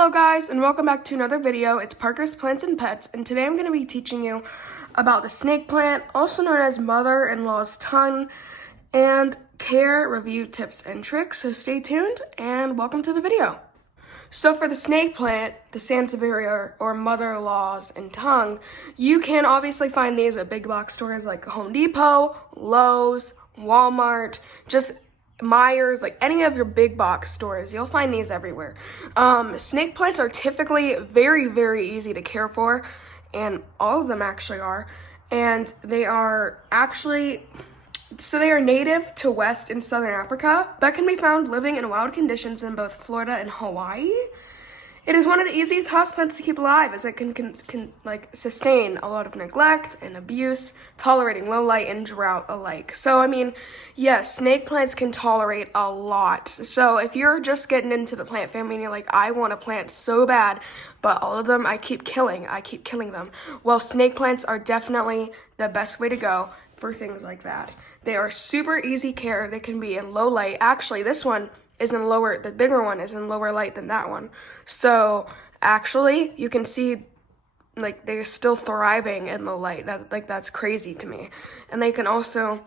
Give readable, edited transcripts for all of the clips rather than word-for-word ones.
Hello guys, and welcome back to another video. It's Parker's Plants and Pets, and today I'm going to be teaching you about the snake plant, also known as mother-in-law's tongue, and care review tips and tricks. So stay tuned and welcome to the video. So for the snake plant, the Sansevieria or mother-in-law's and tongue, you can obviously find these at big box stores like Home Depot, Lowe's, Walmart, just Myers, like any of your big box stores. You'll find these everywhere. Snake plants are typically very, very easy to care for, and all of them actually are. And they are native to West and Southern Africa, but can be found living in wild conditions in both Florida and Hawaii. It is one of the easiest houseplants to keep alive, as it can sustain a lot of neglect and abuse, tolerating low light and drought alike. So, I mean, yes, snake plants can tolerate a lot. So if you're just getting into the plant family and you're like, I want a plant so bad, but all of them I keep killing them. Well, snake plants are definitely the best way to go for things like that. They are super easy care. They can be in low light. Actually, this one is in the bigger one is in lower light than that one. So actually you can see like they're still thriving in low light. That's crazy to me. And they can also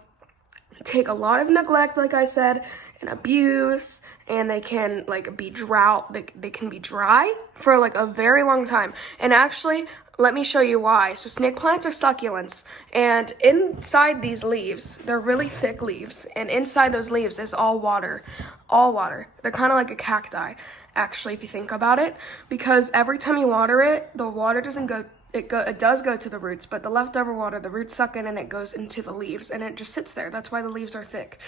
take a lot of neglect, like I said, and abuse, and they can be drought. They can be dry for a very long time. And actually, let me show you why. So snake plants are succulents, and inside these leaves, they're really thick leaves, and inside those leaves is all water. They're kind of like a cacti, actually, if you think about it, because every time you water it, the water doesn't go, it does go to the roots, but the leftover water, the roots suck in and it goes into the leaves, and it just sits there. That's why the leaves are thick.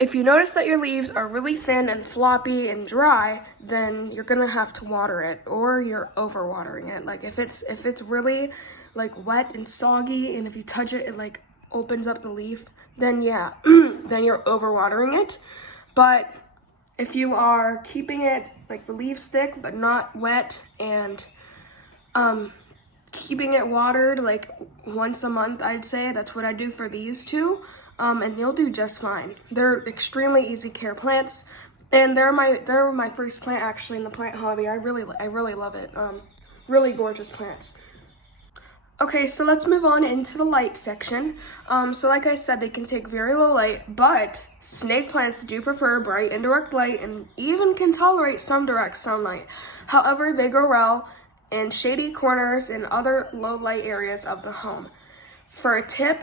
If you notice that your leaves are really thin and floppy and dry, then you're gonna have to water it, or you're overwatering it. Like if it's really wet and soggy, and if you touch it, it opens up the leaf, then yeah, then you're overwatering it. But if you are keeping it the leaves thick but not wet, and keeping it watered once a month, I'd say that's what I do for these two. And you'll do just fine. They're extremely easy care plants, and they're my first plant actually in the plant hobby. I really love it. Really gorgeous plants. Okay, so let's move on into the light section. So like I said, they can take very low light, but snake plants do prefer bright indirect light and even can tolerate some direct sunlight. However, they grow well in shady corners and other low light areas of the home. For a tip,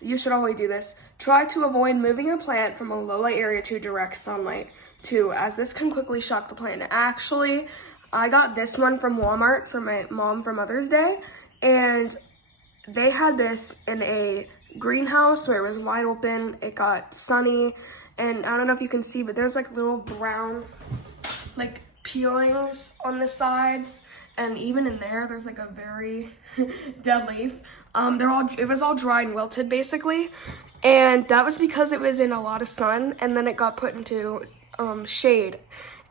you should always do this. Try to avoid moving a plant from a low light area to direct sunlight too, as this can quickly shock the plant. Actually, I got this one from Walmart for my mom for Mother's Day, and they had this in a greenhouse where it was wide open. It got sunny, and I don't know if you can see, but there's little brown peelings on the sides, and even in there's a very dead leaf. It was all dry and wilted basically, and that was because it was in a lot of sun, and then it got put into shade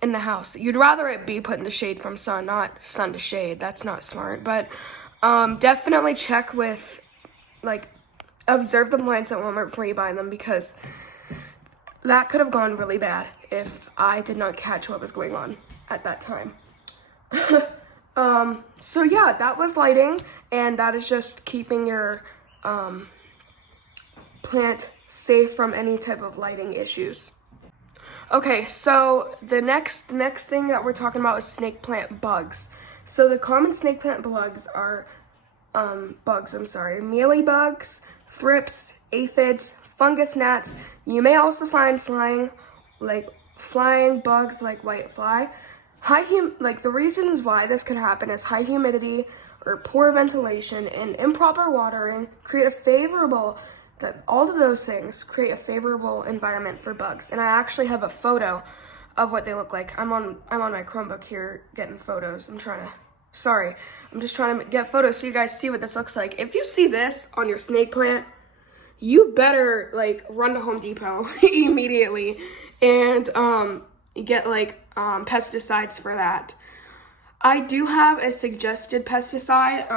in the house. You'd rather it be put in the shade from sun, not sun to shade. That's not smart. But definitely check with observe the plants at Walmart before you buy them, because that could have gone really bad if I did not catch what was going on at that time. So yeah, that was lighting, and that is just keeping your plant safe from any type of lighting issues. Okay, so the next thing that we're talking about is snake plant bugs. So the common snake plant bugs are mealybugs, thrips, aphids, fungus gnats. You may also find flying bugs like whitefly. The reasons why this could happen is high humidity or poor ventilation and improper watering all of those things create a favorable environment for bugs. And I actually have a photo of what they look like. I'm on my Chromebook here getting photos. I'm just trying to get photos so you guys see what this looks like. If you see this on your snake plant, you better run to Home Depot immediately and get pesticides for that. I do have a suggested pesticide,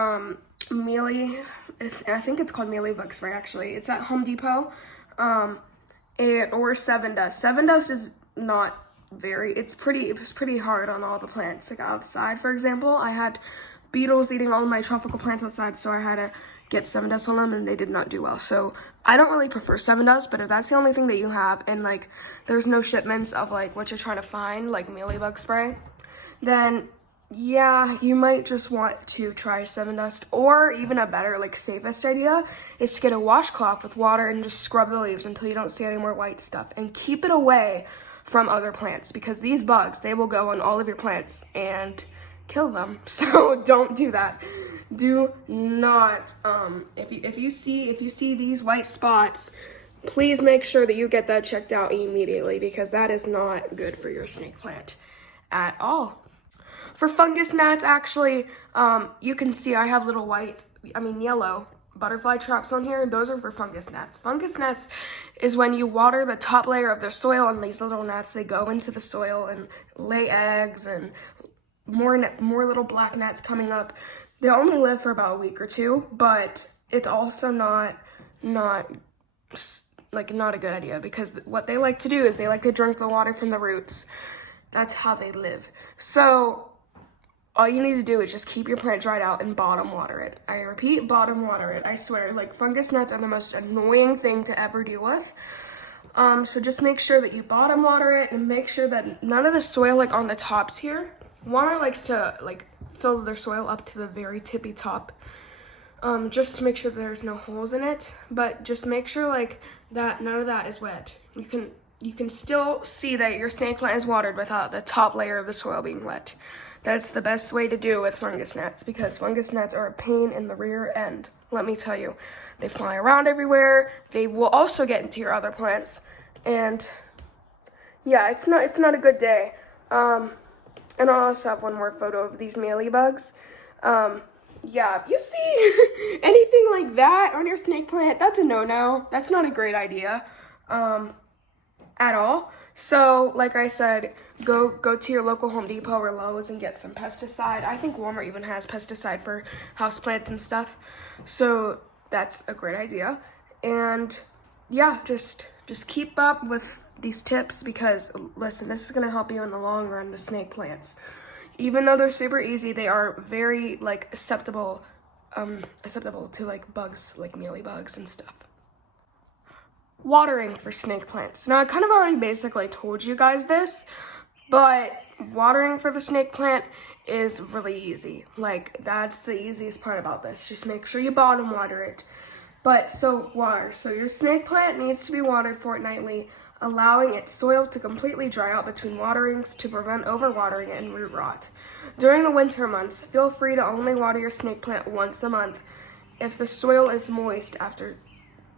I think it's called mealybug spray actually. It's at Home Depot, or 7 Dust. 7 Dust is not it was pretty hard on all the plants. Like outside, for example, I had beetles eating all of my tropical plants outside, so I had to get 7 dust on them, and they did not do well. So I don't really prefer 7 dust, but if that's the only thing that you have, and like there's no shipments of like what you're trying to find, like mealybug spray, then yeah, you might just want to try 7 dust. Or even a better, like safest idea is to get a washcloth with water and just scrub the leaves until you don't see any more white stuff, and keep it away from other plants, because these bugs, they will go on all of your plants and kill them. So don't do that. Do not, if you see these white spots, please make sure that you get that checked out immediately, because that is not good for your snake plant at all. For fungus gnats, actually, you can see I have little yellow butterfly traps on here. Those are for fungus gnats. Fungus gnats is when you water the top layer of their soil, and these little gnats, they go into the soil and lay eggs, and more little black gnats coming up. They only live for about a week or two, but it's also not a good idea, because what they like to do is they like to drink the water from the roots. That's how they live. So all you need to do is just keep your plant dried out and bottom water it. I repeat, bottom water it. I swear, like fungus gnats are the most annoying thing to ever deal with. So just make sure that you bottom water it, and make sure that none of the soil like on the tops here. Water likes to like fill their soil up to the very tippy top, just to make sure that there's no holes in it. But just make sure like that none of that is wet. You can still see that your snake plant is watered without the top layer of the soil being wet. That's the best way to do with fungus gnats, because fungus gnats are a pain in the rear end. Let me tell you, they fly around everywhere. They will also get into your other plants, and yeah, it's not a good day. And I'll also have one more photo of these mealybugs. Yeah, if you see anything like that on your snake plant, that's a no-no. That's not a great idea at all. So, like I said, go to your local Home Depot or Lowe's and get some pesticide. I think Walmart even has pesticide for houseplants and stuff. So that's a great idea. And yeah, just keep up with these tips, because listen, this is going to help you in the long run with snake plants. Even though they're super easy, they are very like susceptible to like bugs, like mealybugs and stuff. Watering for snake plants. Now I kind of already basically told you guys this, but watering for the snake plant is really easy. Like that's the easiest part about this. Just make sure you bottom water it. But so your snake plant needs to be watered fortnightly, allowing its soil to completely dry out between waterings to prevent overwatering and root rot. During the winter months, feel free to only water your snake plant once a month if the soil is moist after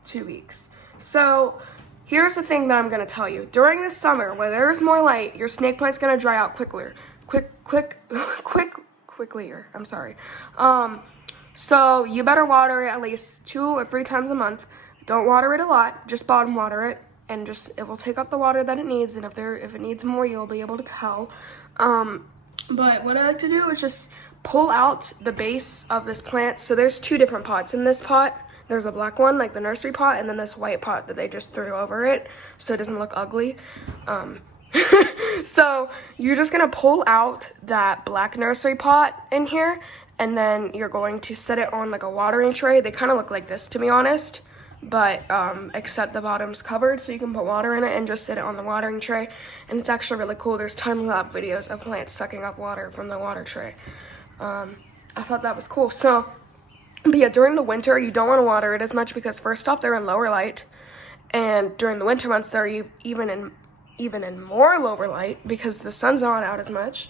2 weeks. So here's the thing that I'm going to tell you. During the summer, where there's more light, your snake plant's going to dry out quicker. I'm sorry. So you better water it at least 2 or 3 times a month. Don't water it a lot, just bottom water it, and it will take up the water that it needs, and if it needs more, you'll be able to tell. But what I like to do is just pull out the base of this plant. So there's 2 different pots in this pot. There's a black one, like the nursery pot, and then this white pot that they just threw over it so it doesn't look ugly. So you're just gonna pull out that black nursery pot in here, and then you're going to set it on like a watering tray. They kind of look like this, to be honest, but except the bottom's covered, so you can put water in it and just set it on the watering tray. And it's actually really cool. There's time-lapse videos of plants sucking up water from the water tray. I thought that was cool. But yeah, during the winter, you don't want to water it as much, because first off, they're in lower light, and during the winter months, they're even in more lower light because the sun's not out as much.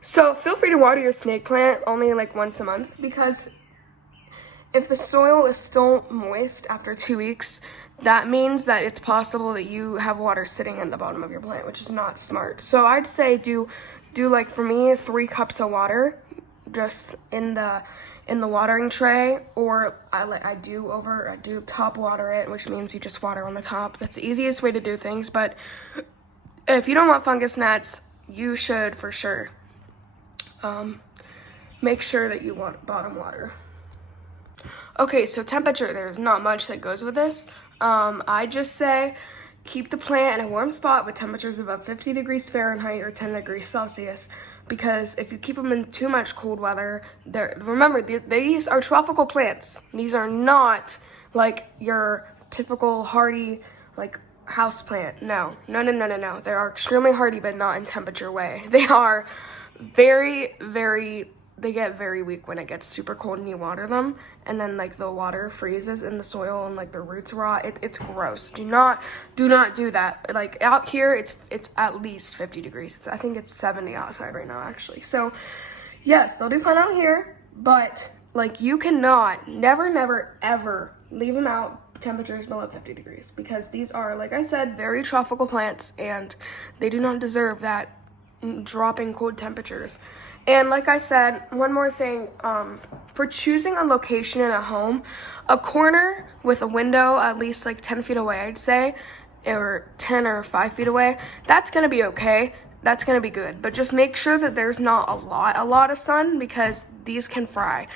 So feel free to water your snake plant only like once a month, because if the soil is still moist after 2 weeks, that means that it's possible that you have water sitting in the bottom of your plant, which is not smart. So I'd say do like, for me, 3 cups of water just in the watering tray, or I do top water it, which means you just water on the top. That's the easiest way to do things. But if you don't want fungus gnats, you should for sure make sure that you want bottom water. Okay, so temperature, there's not much that goes with this. I just say keep the plant in a warm spot with temperatures above 50 degrees Fahrenheit or 10 degrees Celsius. Because if you keep them in too much cold weather, remember, these are tropical plants. These are not like your typical hardy, like, house plant. No. They are extremely hardy, but not in temperature way. They are they get very weak when it gets super cold and you water them, and then like the water freezes in the soil and like the roots rot. It's gross. Do not do that. Like out here, it's at least 50 degrees. I think it's 70 outside right now, actually. So yes, they'll do fine out here, but like you cannot, never, ever leave them out temperatures below 50 degrees, because these are, like I said, very tropical plants, and they do not deserve that dropping cold temperatures. And like I said, one more thing, for choosing a location in a home, a corner with a window at least like 10 feet away, I'd say, or 10 or 5 feet away, that's gonna be okay. That's gonna be good, but just make sure that there's not a lot of sun, because these can fry.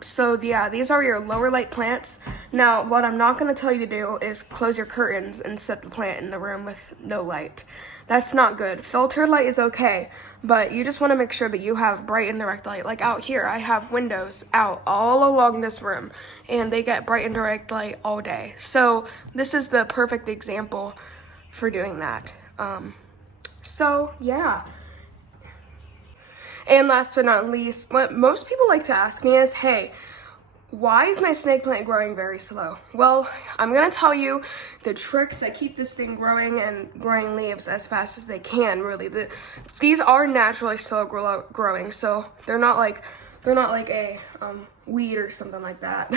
So yeah, these are your lower light plants. Now, what I'm not gonna tell you to do is close your curtains and set the plant in the room with no light. That's not good. Filtered light is okay, but you just wanna make sure that you have bright and direct light. Like out here, I have windows out all along this room, and they get bright and direct light all day. So this is the perfect example for doing that. So yeah. And last but not least, what most people like to ask me is, hey, why is my snake plant growing very slow? Well, I'm gonna tell you the tricks that keep this thing growing and growing leaves as fast as they can, really. These are naturally slow growing, so they're not like a weed or something like that.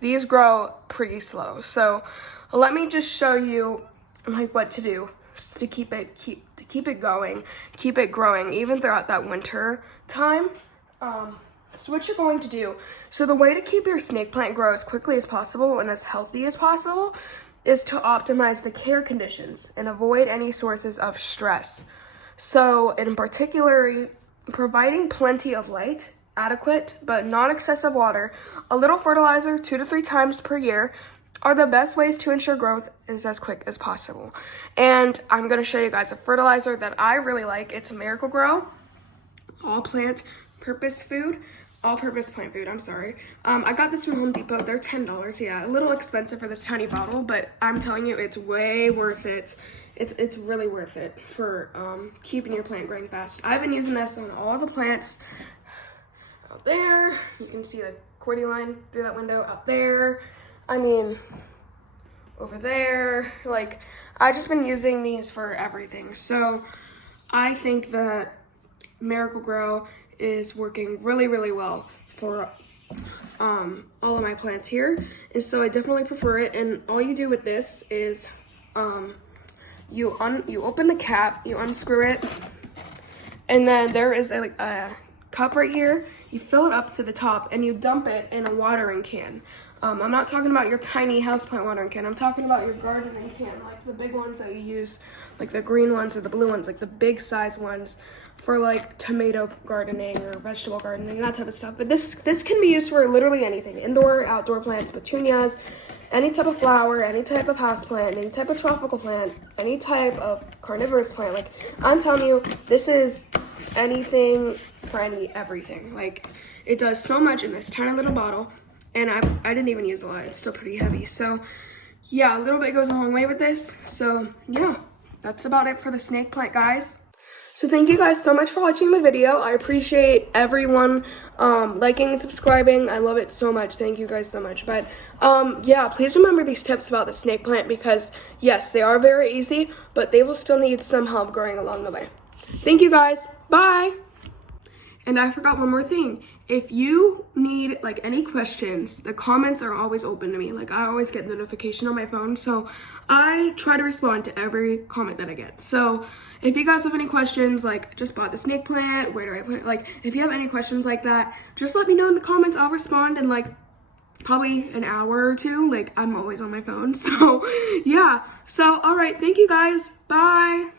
These grow pretty slow. So let me just show you like what to do to keep it going, keep it growing, even throughout that winter time. So what you're going to do, so the way to keep your snake plant grow as quickly as possible and as healthy as possible is to optimize the care conditions and avoid any sources of stress. So in particular, providing plenty of light, adequate but not excessive water, a little fertilizer 2 to 3 times per year are the best ways to ensure growth is as quick as possible. And I'm going to show you guys a fertilizer that I really like. It's Miracle Grow all-purpose plant food, I'm sorry. I got this from Home Depot. They're $10. Yeah, a little expensive for this tiny bottle, but I'm telling you, it's way worth it. It's really worth it for keeping your plant growing fast. I've been using this on all the plants out there. You can see the cordy line through that window out there. I mean, over there. Like, I've just been using these for everything. So I think that Miracle Grow is working really, really well for all of my plants here. And so I definitely prefer it. And all you do with this is you open the cap, you unscrew it, and then there is a cup right here. You fill it up to the top and you dump it in a watering can. I'm not talking about your tiny houseplant watering can. I'm talking about your gardening can, like the big ones that you use, like the green ones or the blue ones, like the big size ones for like tomato gardening or vegetable gardening, that type of stuff. But this can be used for literally anything, indoor, outdoor plants, petunias, any type of flower, any type of houseplant, any type of tropical plant, any type of carnivorous plant. Like, I'm telling you, this is anything for everything. Like, it does so much in this tiny little bottle. And I didn't even use a lot. It's still pretty heavy. So yeah, a little bit goes a long way with this. So yeah, that's about it for the snake plant, guys. So thank you guys so much for watching my video. I appreciate everyone liking and subscribing. I love it so much. Thank you guys so much. But yeah, please remember these tips about the snake plant, because yes, they are very easy, but they will still need some help growing along the way. Thank you guys. Bye. And I forgot one more thing. If you need like any questions, the comments are always open to me. Like, I always get notification on my phone, so I try to respond to every comment that I get. So if you guys have any questions, like just bought the snake plant, where do I put it? Like, if you have any questions like that, just let me know in the comments. I'll respond in like probably an hour or two. Like, I'm always on my phone. So yeah. So all right, thank you guys. Bye.